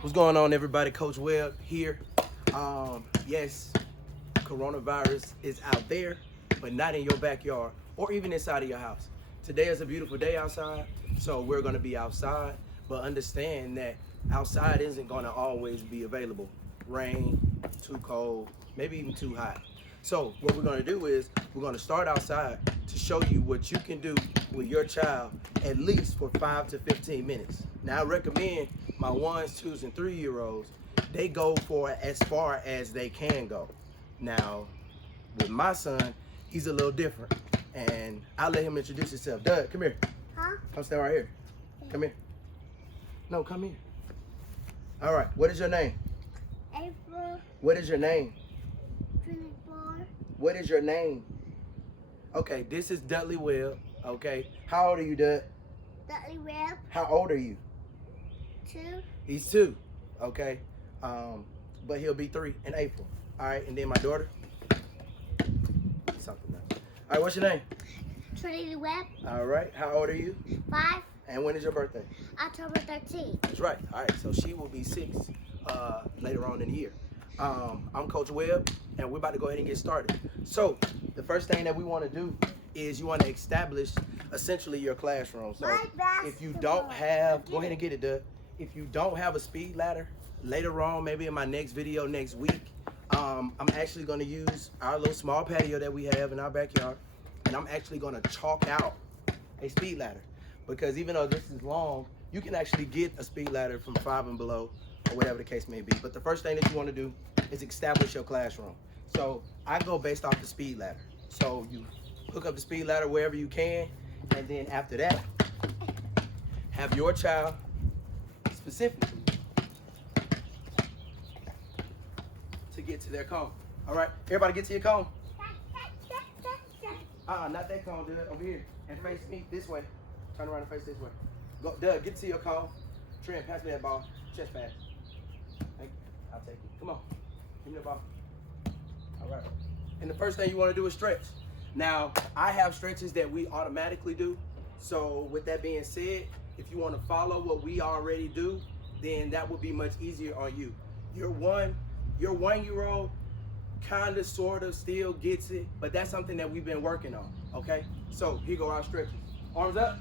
What's going on, everybody? Coach Webb here. Yes, coronavirus is out there, but not in your backyard or even inside of your house. Today is a beautiful day outside, so we're going to be outside, but understand that outside isn't going to always be available. Rain, too cold, maybe even too hot. So what we're going to do is we're going to start outside to show you what you can do with your child at least for 5 to 15 minutes. Now I recommend my 1s, 2s, and 3-year-olds, they go for as far as they can go. Now, with my son, he's a little different, and I'll let him introduce himself. Doug, come here. Huh? Come stand right here. Come here. No, come here. All right, what is your name? April What is your name? 24. What is your name? Okay, this is Dudley Webb, okay? How old are you, Dud? Dudley Webb, How old are you? 2. He's 2, okay? But he'll be 3 in April. All right, and then my daughter? Something else. All right, what's your name? Trinity Webb, All right, how old are you? 5. And when is your birthday? October 13th. That's right. All right, so she will be 6 later on in the year. I'm Coach Webb, and we're about to go ahead and get started. So the first thing that we want to do is you want to establish essentially your classroom. So if you don't have, go ahead and get it, Doug. If you don't have a speed ladder, later on, maybe in my next video next week, I'm actually going to use our little small patio that we have in our backyard, and I'm actually going to chalk out a speed ladder. Because even though this is long, you can actually get a speed ladder from 5 and below, or whatever the case may be. But the first thing that you want to do is establish your classroom. So I go based off the speed ladder. So you hook up the speed ladder wherever you can, and then after that, have your child specifically to get to their cone. All right, everybody get to your cone. Not that cone, Doug, over here. And face me this way. Turn around and face this way. Go, Doug, get to your cone. Trent, pass me that ball. Chest pass. Thank you. I'll take it. Come on. Give me the ball. All right. And the first thing you want to do is stretch. Now, I have stretches that we automatically do. So with that being said, if you want to follow what we already do, then that would be much easier on you. Your 1-year-old kind of, sort of, still gets it, but that's something that we've been working on, okay? So here go our stretches. Arms up,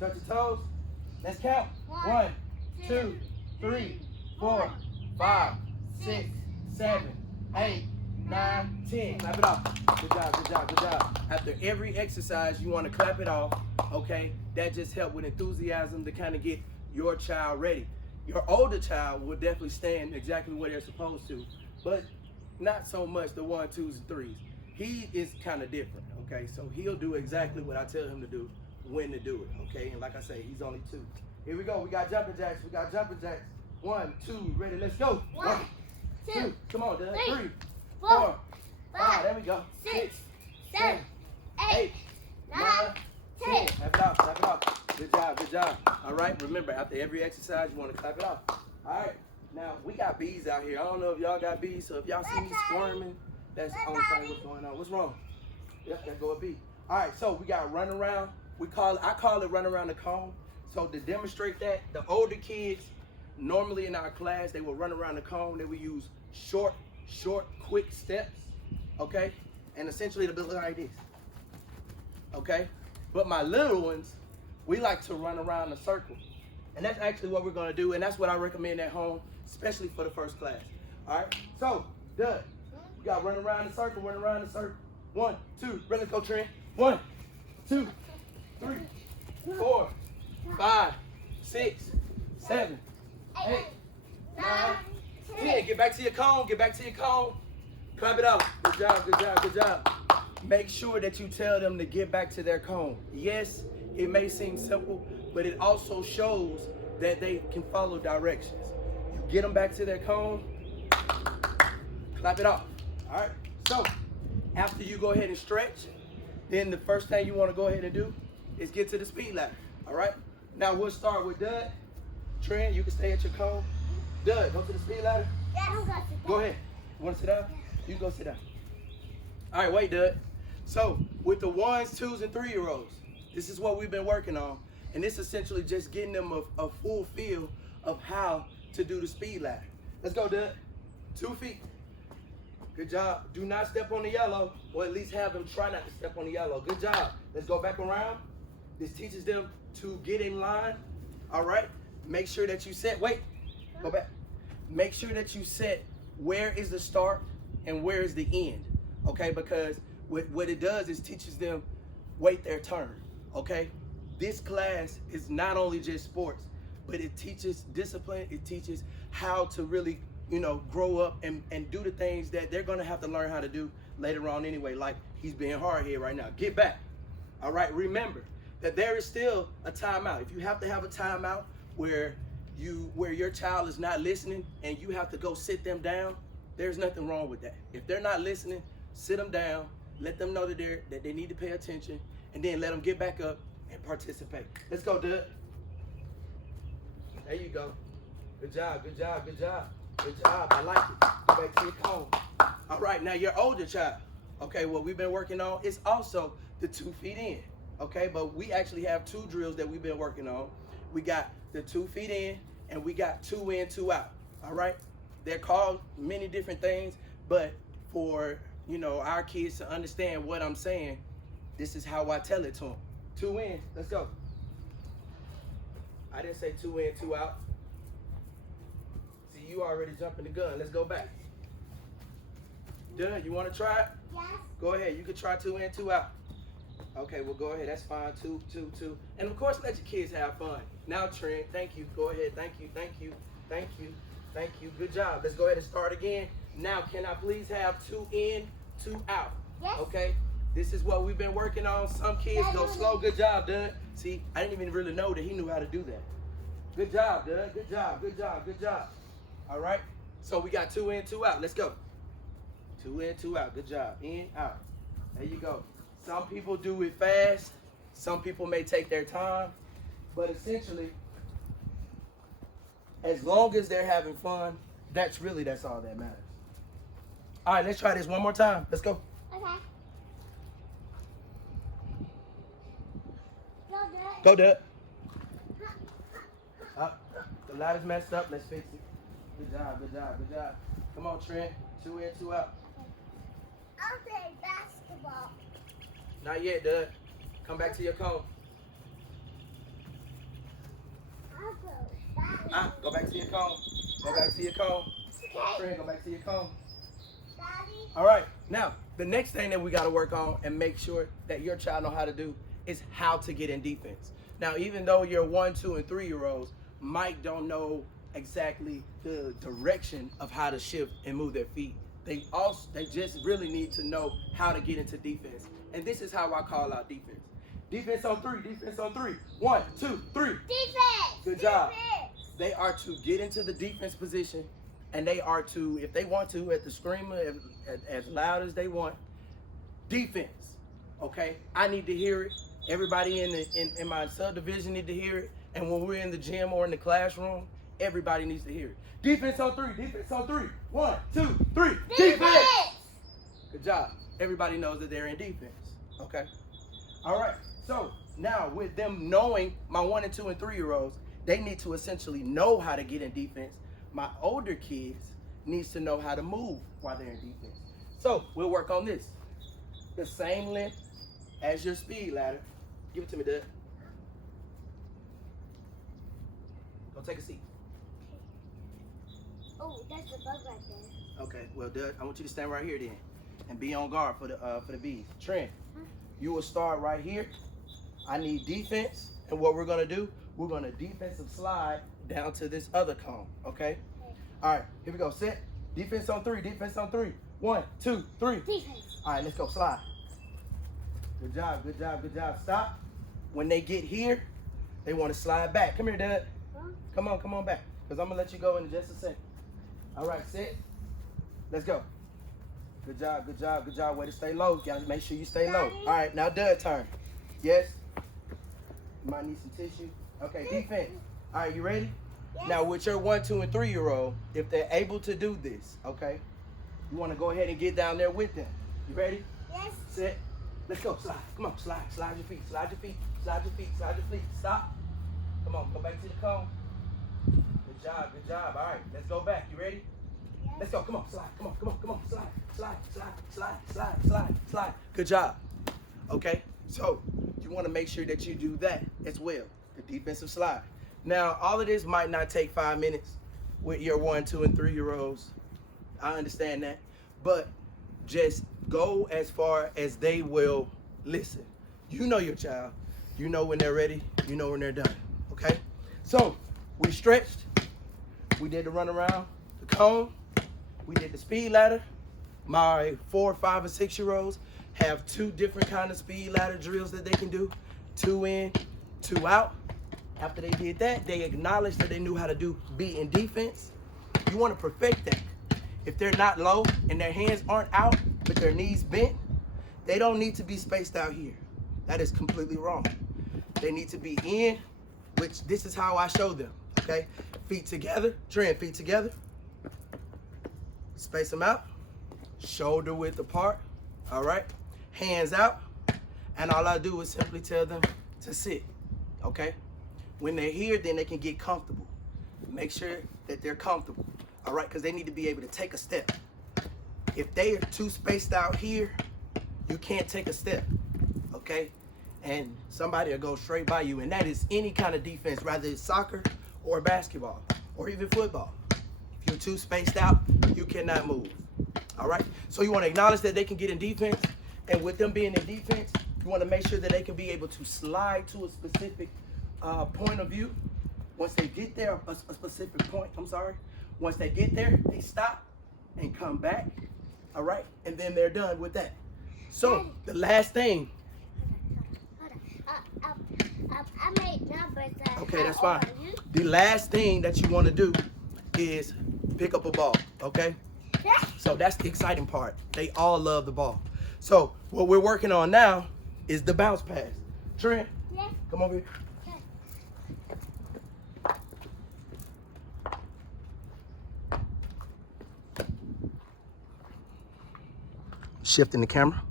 touch your toes. Let's count. 1, 2, 3, 4, 5, 6, 7, 8, 9, 10. Clap it off. Good job, good job, good job. After every exercise, you want to clap it off, okay? That just helps with enthusiasm to kind of get your child ready. Your older child will definitely stand exactly where they're supposed to, but not so much the 1, 2s, and 3s. He is kind of different, okay? So he'll do exactly what I tell him to do, when to do it, okay? And like I say, he's only 2. Here we go. We got jumping jacks. We got jumping jacks. 1, 2, ready, let's go. 1, 2, Come on, Dad. 3, 4, 4, 5, there we go. 6, 7, 8, 9, 10. Clap it off, clap it off. Good job, good job. All right, remember, after every exercise, you want to clap it off. All right, now, we got bees out here. I don't know if y'all got bees, so if y'all see me squirming, that's the only thing what's going on. What's wrong? Yep, there go a bee. All right, so we got run around. I call it run around the cone. So to demonstrate that, the older kids, normally in our class, they will run around the cone. They will use short, quick steps, okay? And essentially it'll look like this, okay? But my little ones, we like to run around the circle. And that's actually what we're gonna do, and that's what I recommend at home, especially for the first class. All right, so, Doug, you got run around the circle, run around the circle. 1, 2, ready, let's go, Trent. 1, 2, 3, 4, 5, 6, 7, 8, 9, 10. Get back to your cone, get back to your cone. Clap it off. Good job, good job, good job. Make sure that you tell them to get back to their cone. Yes, it may seem simple, but it also shows that they can follow directions. You get them back to their cone, clap it off. All right, so after you go ahead and stretch, then the first thing you want to go ahead and do is get to the speed ladder. All right, now we'll start with Doug. Trent, you can stay at your cone. Doug, go to the speed ladder. Go ahead. You want to sit down? You can go sit down. All right, wait, Doug. So with the 1s, 2s, and 3-year-olds, this is what we've been working on. And it's essentially just getting them a full feel of how to do the speed ladder. Let's go, Doug. 2 feet. Good job. Do not step on the yellow, or at least have them try not to step on the yellow. Good job. Let's go back around. This teaches them to get in line. All right. Make sure that you set. Wait. Go back. Make sure that you set where is the start and where is the end. Okay, because what it does is teaches them wait their turn. Okay. This class is not only just sports, but it teaches discipline. It teaches how to really, grow up and do the things that they're going to have to learn how to do later on anyway, like he's being hard here right now. Get back. All right. Remember that there is still a timeout. If you have to have a timeout where your child is not listening and you have to go sit them down, there's nothing wrong with that. If they're not listening, sit them down, let them know that they need to pay attention, and then let them get back up and participate. Let's go, Doug. There you go. Good job, good job, good job. Good job, I like it. Go back to your cone. All right, now your older child, okay, what we've been working on is also the 2 feet in, okay? But we actually have 2 drills that we've been working on. We got the 2 feet in, and we got 2 in, 2 out, all right? They're called many different things, but for, our kids to understand what I'm saying, this is how I tell it to them. 2 in, let's go. I didn't say 2 in, 2 out. See, you already jumping the gun. Let's go back. Done, you want to try it? Yes. Go ahead, you can try 2 in, 2 out. Okay, well, go ahead, that's fine, 2, 2, 2. And of course, let your kids have fun. Now, Trent, thank you, go ahead, thank you, thank you, thank you, thank you. Good job, let's go ahead and start again. Now, can I please have 2 in, 2 out? Yes. Okay, this is what we've been working on. Some kids go slow, good job, Doug. See, I didn't even really know that he knew how to do that. Good job, Doug, good job, good job, good job. All right, so we got 2 in, 2 out, let's go. 2 in, 2 out, good job, in, out. There you go. Some people do it fast. Some people may take their time. But essentially, as long as they're having fun, that's all that matters. All right, let's try this one more time. Let's go. Okay. Go, Doug. The ladder's messed up. Let's fix it. Good job, good job, good job. Come on, Trent. 2 in, 2 out. I'll play basketball. Not yet, Doug. Come back to your cone. I'll go basketball. Go back to your cone. Go back to your cone. Okay. Trent, go back to your cone. Daddy. All right. Now, the next thing that we got to work on and make sure that your child know how to do is how to get in defense. Now, even though your 1, 2, and 3-year-olds might don't know exactly the direction of how to shift and move their feet, they just really need to know how to get into defense. And this is how I call out defense. Defense on 3, defense on 3. 1, 2, 3. Defense. Good job. Defense. They are to get into the defense position, and they are to, if they want to, at the screamer, as loud as they want, defense. Okay? I need to hear it. Everybody in my subdivision need to hear it. And when we're in the gym or in the classroom, everybody needs to hear it. Defense on 3, defense on 3. 1, 2, 3. Defense. Good job. Everybody knows that they're in defense. Okay? All right. So now with them knowing, my 1 and 2 and 3-year-olds, they need to essentially know how to get in defense. My older kids needs to know how to move while they're in defense. So we'll work on this. The same length as your speed ladder. Give it to me, Dad. Go take a seat. Oh, that's a bug right there. Okay, well, Doug, I want you to stand right here then, and be on guard for the bees. Trent, you will start right here. I need defense, and what we're gonna do, we're gonna defensive slide down to this other cone. Okay? All right, here we go. Set. Defense on 3. Defense on 3. 1, 2, 3. Defense. All right, let's go. Slide. Good job. Good job. Good job. Stop. When they get here, they want to slide back. Come here, Dad. Huh? Come on back, because I'm gonna let you go in just a second. All right, sit. Let's go. Good job, good job, good job. Way to stay low. Gotta make sure you stay low. Daddy. All right, now Doug turn. Yes. You might need some tissue. Okay, defense. All right, you ready? Yes. Now with your 1, 2, and 3-year-old, if they're able to do this, okay, you want to go ahead and get down there with them. You ready? Yes. Sit. Let's go. Slide. Come on, slide. Slide your feet. Slide your feet. Slide your feet. Slide your feet. Stop. Come on, go back to the cone. Good Good job, good job. All right, let's go back. You ready? Yes. Let's go. Come on, slide. Come on, come on, come on. Slide, slide, slide, slide, slide, slide, slide. Good job. Okay, so you want to make sure that you do that as well, the defensive slide. Now, all of this might not take 5 minutes with your 1, 2, and 3-year-olds. I understand that, but just go as far as they will listen. You know your child. You know when they're ready. You know when they're done. Okay? So we stretched. We did the run around the cone. We did the speed ladder. My 4, 5, and 6-year-olds have 2 different kind of speed ladder drills that they can do. 2 in, 2 out. After they did that, they acknowledged that they knew how to do be in defense. You want to perfect that. If they're not low and their hands aren't out, but their knees bent, they don't need to be spaced out here. That is completely wrong. They need to be in, which this is how I show them, okay? Feet together, trend, feet together. Space them out, shoulder width apart, all right? Hands out, and all I do is simply tell them to sit, okay? When they're here, then they can get comfortable. Make sure that they're comfortable, all right? Because they need to be able to take a step. If they are too spaced out here, you can't take a step, okay? And somebody will go straight by you, and that is any kind of defense, whether it's soccer or basketball or even football. If you're too spaced out, you cannot move, all right? So you want to acknowledge that they can get in defense, and with them being in defense, you want to make sure that they can be able to slide to a specific point of view. Once they get there, a specific point, once they get there, they stop and come back, all right? And then they're done with that. So the last thing. I made numbers. Okay, that's fine. The last thing that you want to do is pick up a ball, okay? So that's the exciting part. They all love the ball. So what we're working on now is the bounce pass. Trent, Yeah. come over here. Shifting the camera.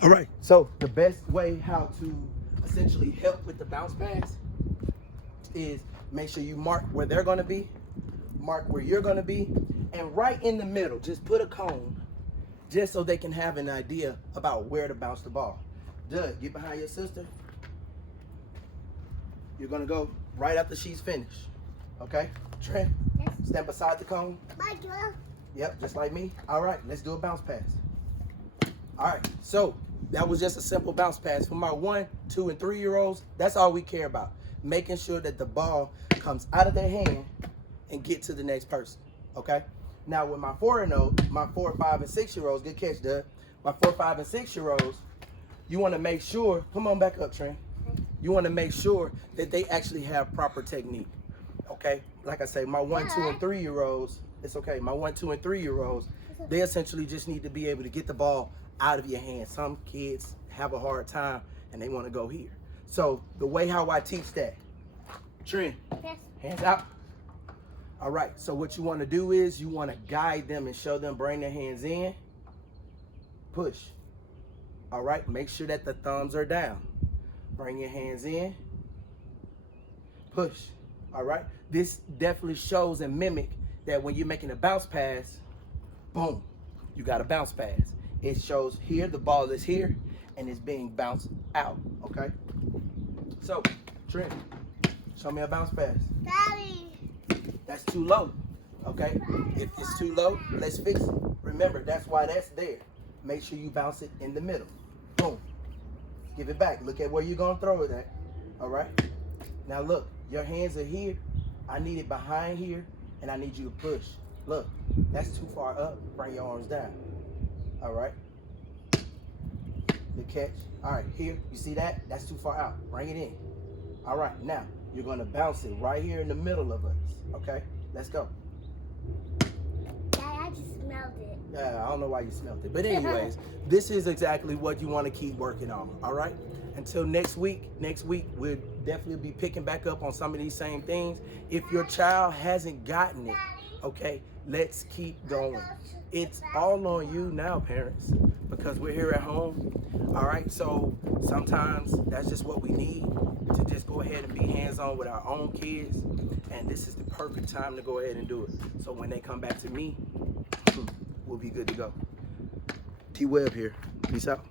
All right, so the best way how to essentially help with the bounce pass is make sure you mark where they're gonna be, mark where you're gonna be, and right in the middle, just put a cone, just so they can have an idea about where to bounce the ball. Doug, get behind your sister. You're gonna go right after she's finished, okay? Trent, Yes. stand beside the cone. My girl. Yep, just like me. All right, let's do a bounce pass. All right, so that was just a simple bounce pass. For my 1, 2, and 3-year-olds, that's all we care about. Making sure that the ball comes out of their hand and get to the next person, okay? Now with my 4, 5, and 6-year-olds, good catch, Doug. My 4, 5, and 6-year-olds, you wanna make sure, come on back up, Trent. You wanna make sure that they actually have proper technique, okay? Like I say, my 1, 2, and 3-year-olds, it's okay. My 1, 2, and 3-year-olds, they essentially just need to be able to get the ball out of your hands. Some kids have a hard time and they want to go here. So the way how I teach that, Trent, Yes. hands out. All right, so what you want to do is you want to guide them and show them, bring their hands in, push. All right, make sure that the thumbs are down. Bring your hands in, push. All right, this definitely shows and mimic that when you're making a bounce pass, boom, you got a bounce pass. It shows here the ball is here and it's being bounced out, okay? So, Trent, show me a bounce pass. Daddy. That's too low, okay? If it's too low, let's fix it. Remember, that's why that's there. Make sure you bounce it in the middle. Boom. Give it back. Look at where you're gonna throw it at, all right? Now look, your hands are here. I need it behind here and I need you to push. Look, that's too far up. Bring your arms down. All right. Good catch. All right, here, you see that? That's too far out. Bring it in. All right, now you're gonna bounce it right here in the middle of us. Okay, let's go. Dad, I just smelled it. Yeah, I don't know why you smelled it. But anyways, this is exactly what you want to keep working on. All right. Until next week, we'll definitely be picking back up on some of these same things. If your child hasn't gotten it, okay, Let's keep going. It's all on you now, parents, because we're here at home. All right, so sometimes that's just what we need, to just go ahead and be hands-on with our own kids. And this is the perfect time to go ahead and do it. So when they come back to me, we'll be good to go. T Webb here. Peace out.